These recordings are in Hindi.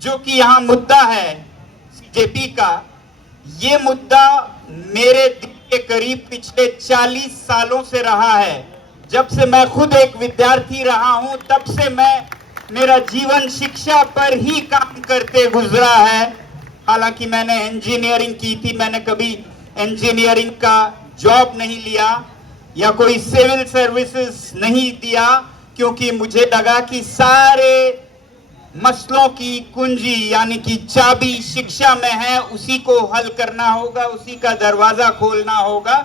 जो कि यहाँ मुद्दा है सीजेपी का, ये मुद्दा मेरे दिल के करीब पिछले 40 सालों से रहा है। जब से मैं खुद एक विद्यार्थी रहा हूं, तब से मेरा जीवन शिक्षा पर ही काम करते गुजरा है। हालांकि मैंने इंजीनियरिंग की थी, मैंने कभी इंजीनियरिंग का जॉब नहीं लिया या कोई सिविल सर्विसेज नहीं दिया, क्योंकि मुझे लगा कि सारे मसलों की कुंजी यानी कि चाबी शिक्षा में है, उसी को हल करना होगा, उसी का दरवाजा खोलना होगा।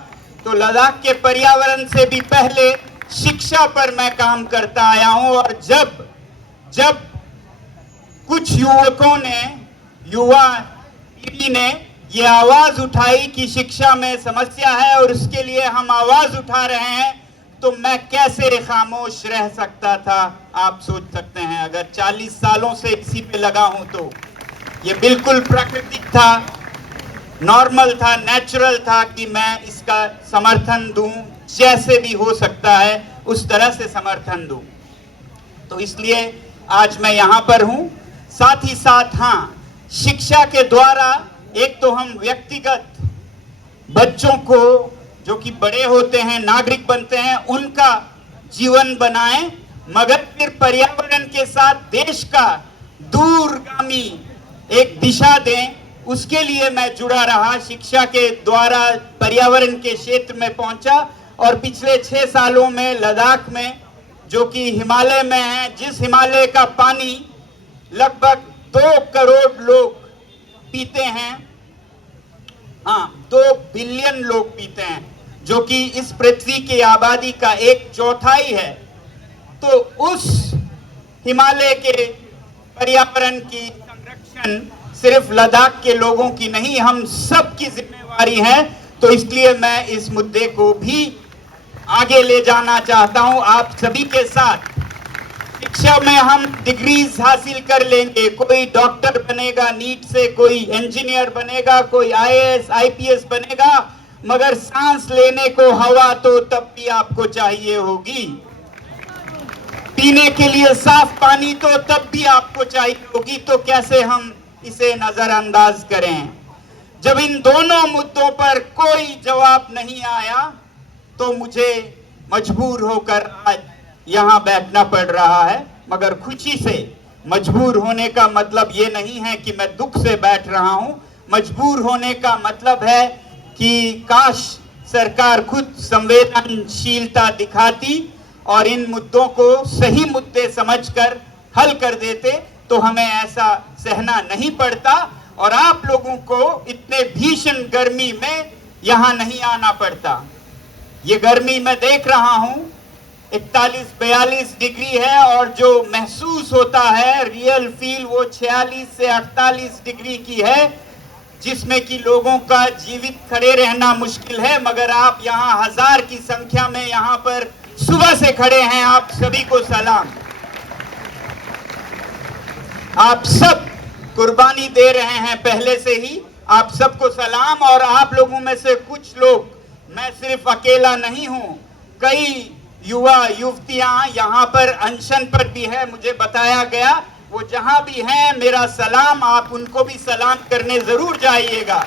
तो लद्दाख के पर्यावरण से भी पहले शिक्षा पर मैं काम करता आया हूं। और जब कुछ युवकों ने, युवा पीढ़ी ने ये आवाज उठाई कि शिक्षा में समस्या है और उसके लिए हम आवाज उठा रहे हैं, तो मैं कैसे खामोश रह सकता था, आप सोच सकते हैं। अगर 40 सालों से इसी पे लगा हूं तो ये बिल्कुल प्राकृतिक था, नॉर्मल था, नेचुरल था कि मैं इसका समर्थन दूं, जैसे भी हो सकता है उस तरह से समर्थन दूं। तो इसलिए आज मैं यहां पर हूं। साथ ही साथ हाँ, शिक्षा के द्वारा एक तो हम व्यक्तिगत बच्चों को जो कि बड़े होते हैं, नागरिक बनते हैं, उनका जीवन बनाएं, मगर फिर पर्यावरण के साथ देश का दूरगामी एक दिशा दें। उसके लिए मैं जुड़ा रहा, शिक्षा के द्वारा पर्यावरण के क्षेत्र में पहुंचा। और पिछले 6 सालों में लद्दाख में, जो कि हिमालय में है, जिस हिमालय का पानी लगभग 2 करोड़ लोग पीते हैं, हाँ 2 बिलियन लोग पीते हैं, जो कि इस पृथ्वी की आबादी का 1/4 है। तो उस हिमालय के पर्यावरण की संरक्षण सिर्फ लद्दाख के लोगों की नहीं, हम सब की जिम्मेवारी है। तो इसलिए मैं इस मुद्दे को भी आगे ले जाना चाहता हूं आप सभी के साथ। शिक्षा में हम डिग्रीज हासिल कर लेंगे, कोई डॉक्टर बनेगा नीट से, कोई इंजीनियर बनेगा, कोई आईएएस आईपीएस बनेगा, मगर सांस लेने को हवा तो तब भी आपको चाहिए होगी, पीने के लिए साफ पानी तो तब भी आपको चाहिए होगी। तो कैसे हम इसे नजरअंदाज करें? जब इन दोनों मुद्दों पर कोई जवाब नहीं आया, तो मुझे मजबूर होकर आज यहाँ बैठना पड़ रहा है। मगर खुशी से, मजबूर होने का मतलब ये नहीं है कि मैं दुख से बैठ रहा हूँ। मजबूर होने का मतलब है कि काश सरकार खुद संवेदनशीलता दिखाती और इन मुद्दों को सही मुद्दे समझकर हल कर देते, तो हमें ऐसा सहना नहीं पड़ता और आप लोगों को इतने भीषण गर्मी में यहाँ नहीं आना पड़ता। ये गर्मी मैं देख रहा हूँ 41-42 डिग्री है, और जो महसूस होता है रियल फील वो 46 से 48 डिग्री की है, जिसमें कि लोगों का जीवित खड़े रहना मुश्किल है। मगर आप यहाँ 1000 की संख्या में यहाँ पर सुबह से खड़े हैं, आप सभी को सलाम। आप सब कुर्बानी दे रहे हैं पहले से ही, आप सबको सलाम। और आप लोगों में से कुछ लोग, मैं सिर्फ अकेला नहीं हूं, कई युवा युवतियां यहाँ पर अनशन पर भी है, मुझे बताया गया। वो जहां भी हैं, मेरा सलाम, आप उनको भी सलाम करने जरूर जाइएगा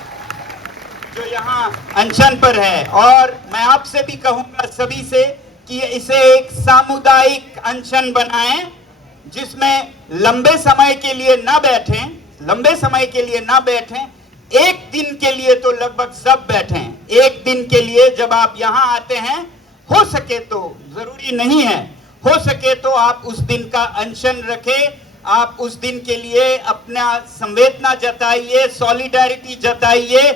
जो यहाँ अनशन पर है। और मैं आपसे भी कहूंगा सभी से कि इसे एक सामुदायिक अनशन बनाएं, जिसमें लंबे समय के लिए ना बैठें, लंबे समय के लिए ना बैठें, एक दिन के लिए तो लगभग सब बैठें। एक दिन के लिए जब आप यहाँ आते हैं, हो सके तो, जरूरी नहीं है, हो सके तो आप उस दिन का अनशन रखें। आप उस दिन के लिए अपना संवेदना जताइए, सॉलिडारिटी जताइए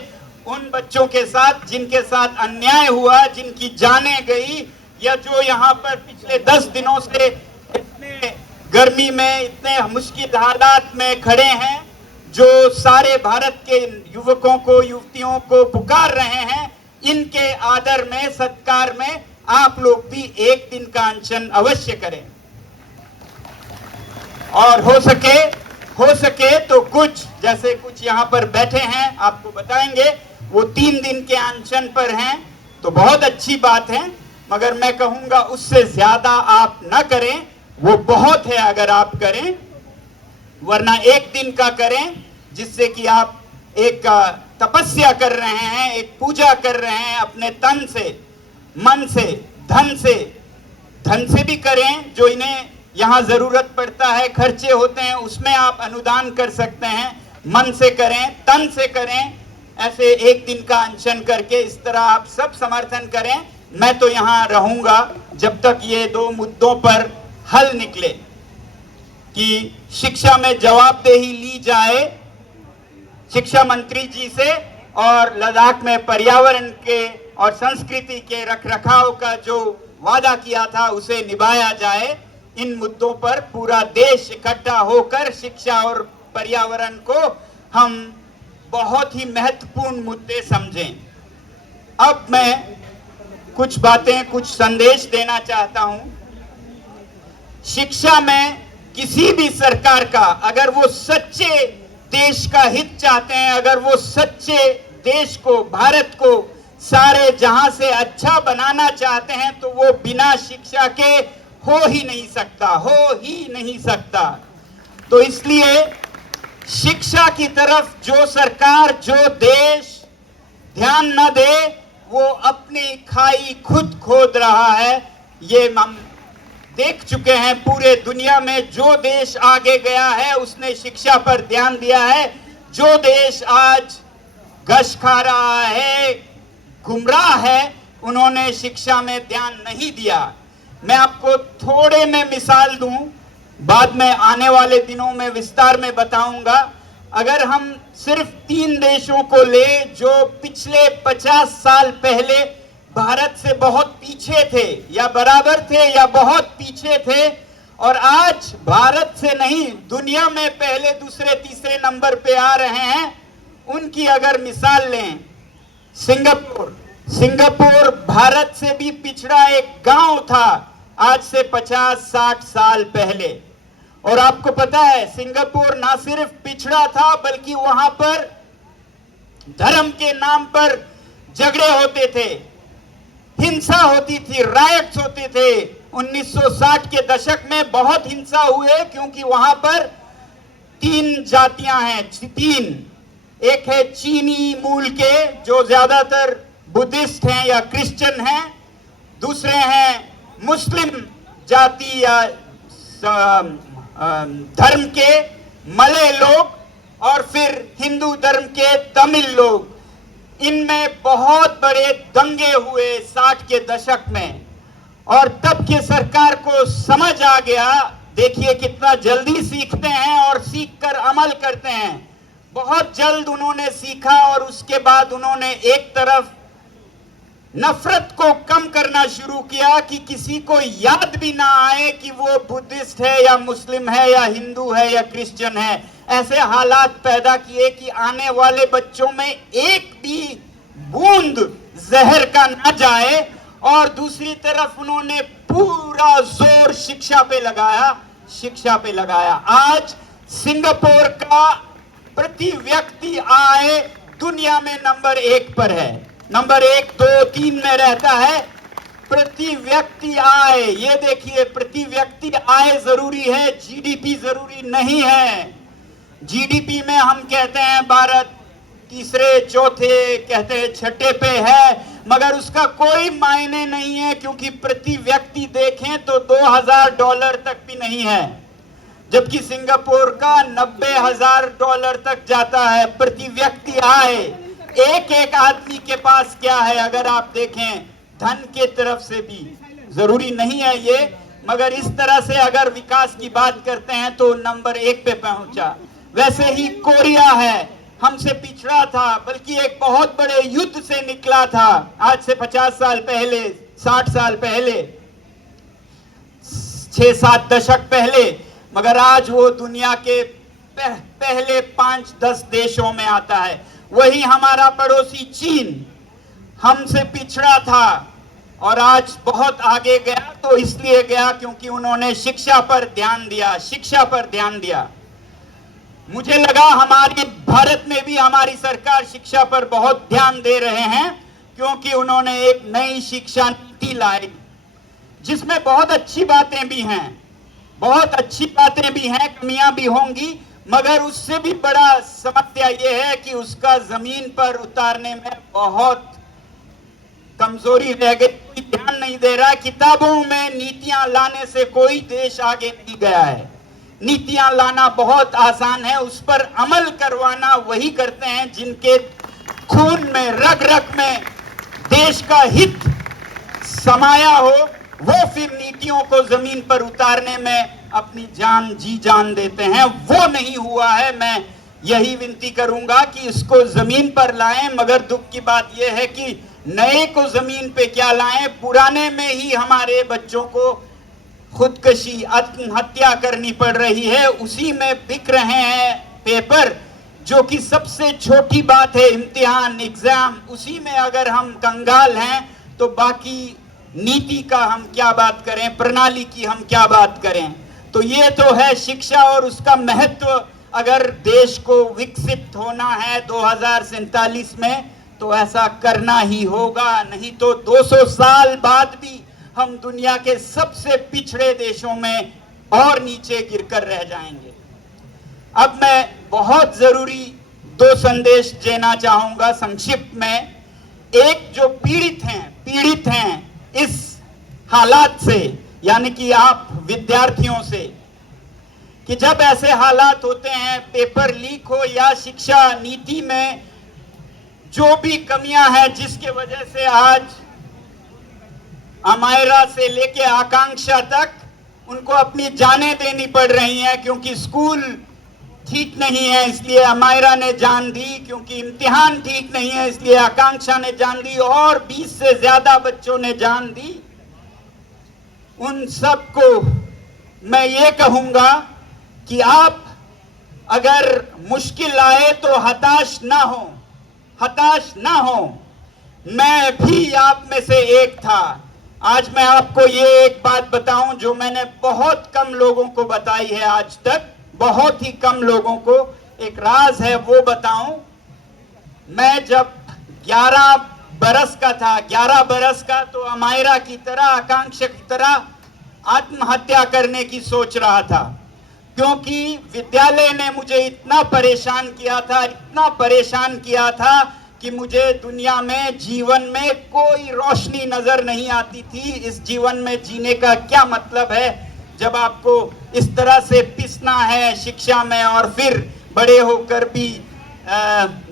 उन बच्चों के साथ जिनके साथ अन्याय हुआ, जिनकी जानें गई, या जो यहाँ पर पिछले 10 दिनों से इतने गर्मी में, इतने मुश्किल हालात में खड़े हैं, जो सारे भारत के युवकों को, युवतियों को पुकार रहे हैं। इनके आदर में, सत्कार में आप लोग भी एक दिन का अनशन अवश्य करें। और हो सके तो कुछ, जैसे कुछ यहाँ पर बैठे हैं, आपको बताएंगे, वो 3 दिन के अनशन पर हैं, तो बहुत अच्छी बात है। मगर मैं कहूंगा उससे ज्यादा आप ना करें, वो बहुत है अगर आप करें। वरना एक दिन का करें जिससे कि आप एक तपस्या कर रहे हैं, एक पूजा कर रहे हैं अपने तन से, मन से, धन से भी करें जो इन्हें यहाँ जरूरत पड़ता है, खर्चे होते हैं, उसमें आप अनुदान कर सकते हैं। मन से करें, तन से करें, ऐसे एक दिन का अनशन करके इस तरह आप सब समर्थन करें। मैं तो यहाँ रहूंगा जब तक ये दो मुद्दों पर हल निकले कि शिक्षा में जवाबदेही ली जाए शिक्षा मंत्री जी से, और लद्दाख में पर्यावरण के और संस्कृति के रखरखाव का जो वादा किया था उसे निभाया जाए। इन मुद्दों पर पूरा देश इकट्ठा होकर शिक्षा और पर्यावरण को हम बहुत ही महत्वपूर्ण मुद्दे समझें। अब मैं कुछ बातें, कुछ संदेश देना चाहता हूं। शिक्षा में किसी भी सरकार का, अगर वो सच्चे देश का हित चाहते हैं, अगर वो सच्चे देश को, भारत को सारे जहां से अच्छा बनाना चाहते हैं, तो वो बिना शिक्षा के हो ही नहीं सकता। तो इसलिए शिक्षा की तरफ जो सरकार, जो देश ध्यान न दे, वो अपनी खाई खुद खोद रहा है। ये हम देख चुके हैं पूरे दुनिया में। जो देश आगे गया है उसने शिक्षा पर ध्यान दिया है। जो देश आज गश खा रहा है, गुमराह है, उन्होंने शिक्षा में ध्यान नहीं दिया। मैं आपको थोड़े में मिसाल दूं, बाद में आने वाले दिनों में विस्तार में बताऊंगा। अगर हम सिर्फ 3 देशों को ले जो पिछले 50 साल पहले भारत से बहुत पीछे थे, या बराबर थे या बहुत पीछे थे, और आज भारत से नहीं दुनिया में पहले, दूसरे, तीसरे नंबर पे आ रहे हैं, उनकी अगर मिसाल लें, सिंगापुर भारत से भी पिछड़ा एक गांव था आज से 50-60 साल पहले। और आपको पता है सिंगापुर ना सिर्फ पिछड़ा था बल्कि वहां पर धर्म के नाम पर झगड़े होते थे, हिंसा होती थी, रायट्स होते थे। 1960 के दशक में बहुत हिंसा हुए क्योंकि वहां पर 3 जातियां हैं, 3। एक है चीनी मूल के जो ज्यादातर बुद्धिस्ट हैं या क्रिश्चियन हैं, दूसरे हैं मुस्लिम जाति या धर्म के मलय लोग, और फिर हिंदू धर्म के तमिल लोग। इनमें बहुत बड़े दंगे हुए 60 के दशक में, और तब के सरकार को समझ आ गया। देखिए कितना जल्दी सीखते हैं और सीखकर अमल करते हैं। बहुत जल्द उन्होंने सीखा और उसके बाद उन्होंने एक तरफ नफरत को कम करना शुरू किया कि किसी को याद भी ना आए कि वो बुद्धिस्ट है या मुस्लिम है या हिंदू है या क्रिश्चियन है। ऐसे हालात पैदा किए कि आने वाले बच्चों में एक भी बूंद जहर का ना जाए, और दूसरी तरफ उन्होंने पूरा जोर शिक्षा पे लगाया। आज सिंगापुर का प्रति व्यक्ति आय दुनिया में नंबर 1 पर है, नंबर 1, 2, 3 में रहता है। प्रति व्यक्ति आय, ये देखिए, प्रति व्यक्ति आय जरूरी है, जीडीपी जरूरी नहीं है। जीडीपी में हम कहते हैं भारत तीसरे, चौथे, कहते हैं छठे पे है, मगर उसका कोई मायने नहीं है क्योंकि प्रति व्यक्ति देखें तो $2000 तक भी नहीं है, जबकि सिंगापुर का $90,000 तक जाता है प्रति व्यक्ति आय। एक आदमी के पास क्या है अगर आप देखें धन के तरफ से भी, जरूरी नहीं है ये, मगर इस तरह से अगर विकास की बात करते हैं तो नंबर 1 पे पहुंचा। वैसे ही कोरिया है, हमसे पिछड़ा था, बल्कि एक बहुत बड़े युद्ध से निकला था आज से 50 साल पहले, 60 साल पहले, 6-7 दशक पहले, मगर आज वो दुनिया के पहले 5-10 देशों में आता है। वही हमारा पड़ोसी चीन हमसे पिछड़ा था और आज बहुत आगे गया। तो इसलिए गया क्योंकि उन्होंने शिक्षा पर ध्यान दिया। मुझे लगा हमारी भारत में भी हमारी सरकार शिक्षा पर बहुत ध्यान दे रहे हैं, क्योंकि उन्होंने एक नई शिक्षा नीति लाई जिसमें बहुत अच्छी बातें भी हैं, कमियां भी होंगी, मगर उससे भी बड़ा समस्या यह है कि उसका जमीन पर उतारने में बहुत कमजोरी रह गई, कोई ध्यान नहीं दे रहा। किताबों में नीतियां लाने से कोई देश आगे नहीं गया है। नीतियां लाना बहुत आसान है, उस पर अमल करवाना वही करते हैं जिनके खून में, रग रग में देश का हित समाया हो। वो फिर नीतियों को जमीन पर उतारने में अपनी जान जी जान देते हैं। वो नहीं हुआ है। मैं यही विनती करूंगा कि इसको जमीन पर लाएं, मगर दुख की बात यह है कि नए को जमीन पे क्या लाएं, पुराने में ही हमारे बच्चों को खुदकशी, आत्महत्या करनी पड़ रही है। उसी में बिक रहे हैं पेपर, जो कि सबसे छोटी बात है, इम्तिहान, एग्जाम। उसी में अगर हम कंगाल हैं तो बाकी नीति का हम क्या बात करें, प्रणाली की हम क्या बात करें। तो ये तो है शिक्षा और उसका महत्व। अगर देश को विकसित होना है 2047 में तो ऐसा करना ही होगा, नहीं तो 200 साल बाद भी हम दुनिया के सबसे पिछड़े देशों में और नीचे गिरकर रह जाएंगे। अब मैं बहुत जरूरी 2 संदेश देना चाहूंगा संक्षिप्त में। एक, जो पीड़ित हैं इस हालात से, यानी कि आप विद्यार्थियों से, कि जब ऐसे हालात होते हैं, पेपर लीक हो या शिक्षा नीति में जो भी कमियां हैं जिसके वजह से आज अमायरा से लेके आकांक्षा तक उनको अपनी जानें देनी पड़ रही हैं, क्योंकि स्कूल ठीक नहीं है इसलिए अमायरा ने जान दी, क्योंकि इम्तिहान ठीक नहीं है इसलिए आकांक्षा ने जान दी, और 20 से ज्यादा बच्चों ने जान दी। उन सबको मैं ये कहूंगा कि आप अगर मुश्किल आए तो हताश ना हो। मैं भी आप में से एक था। आज मैं आपको ये एक बात बताऊं जो मैंने बहुत कम लोगों को बताई है आज तक, बहुत ही कम लोगों को। एक राज है, वो बताऊं। मैं जब 11 बरस का था, 11 बरस का, तो अमायरा की तरह, आकांक्षा की तरह आत्महत्या करने की सोच रहा था, क्योंकि विद्यालय ने मुझे इतना परेशान किया था कि मुझे दुनिया में, जीवन में कोई रोशनी नजर नहीं आती थी। इस जीवन में जीने का क्या मतलब है जब आपको इस तरह से पिसना है शिक्षा में, और फिर बड़े होकर भी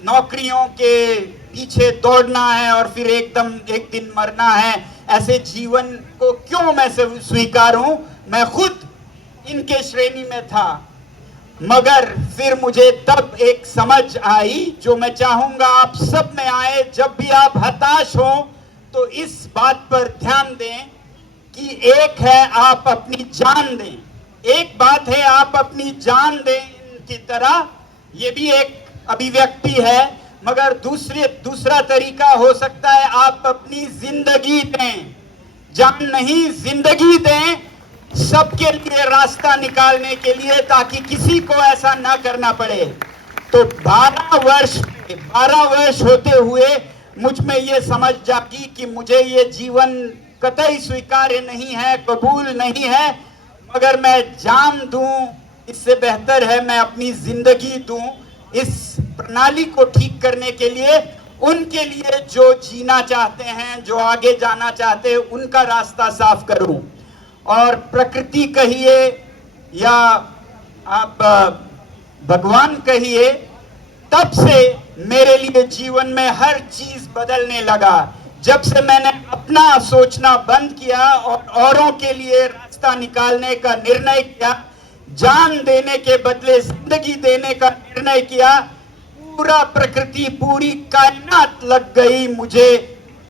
नौकरियों के पीछे दौड़ना है, और फिर एकदम एक दिन मरना है। ऐसे जीवन को क्यों मैं स्वीकारूं? मैं खुद इनके श्रेणी में था। मगर फिर मुझे तब एक समझ आई, जो मैं चाहूंगा आप सब में आए। जब भी आप हताश हो तो इस बात पर ध्यान दें कि एक है आप अपनी जान दें, एक बात है आप अपनी जान दें इनकी तरह, ये भी एक अभिव्यक्ति है। मगर दूसरा तरीका हो सकता है आप अपनी जिंदगी दें, जान नहीं जिंदगी दें, सबके लिए रास्ता निकालने के लिए, ताकि किसी को ऐसा ना करना पड़े। तो 12 वर्ष होते हुए मुझ में ये समझ जागी कि मुझे ये जीवन कतई स्वीकार्य नहीं है, कबूल नहीं है। मगर मैं जान दूं, इससे बेहतर है मैं अपनी जिंदगी दूं इस प्रणाली को ठीक करने के लिए, उनके लिए जो जीना चाहते हैं, जो आगे जाना चाहते हैं, उनका रास्ता साफ करूं। और प्रकृति कहिए या आप भगवान कहिए, तब से मेरे लिए जीवन में हर चीज बदलने लगा। जब से मैंने अपना सोचना बंद किया और औरों के लिए रास्ता निकालने का निर्णय किया, जान देने के बदले जिंदगी देने का निर्णय किया, पूरा प्रकृति, पूरी कायनात लग गई मुझे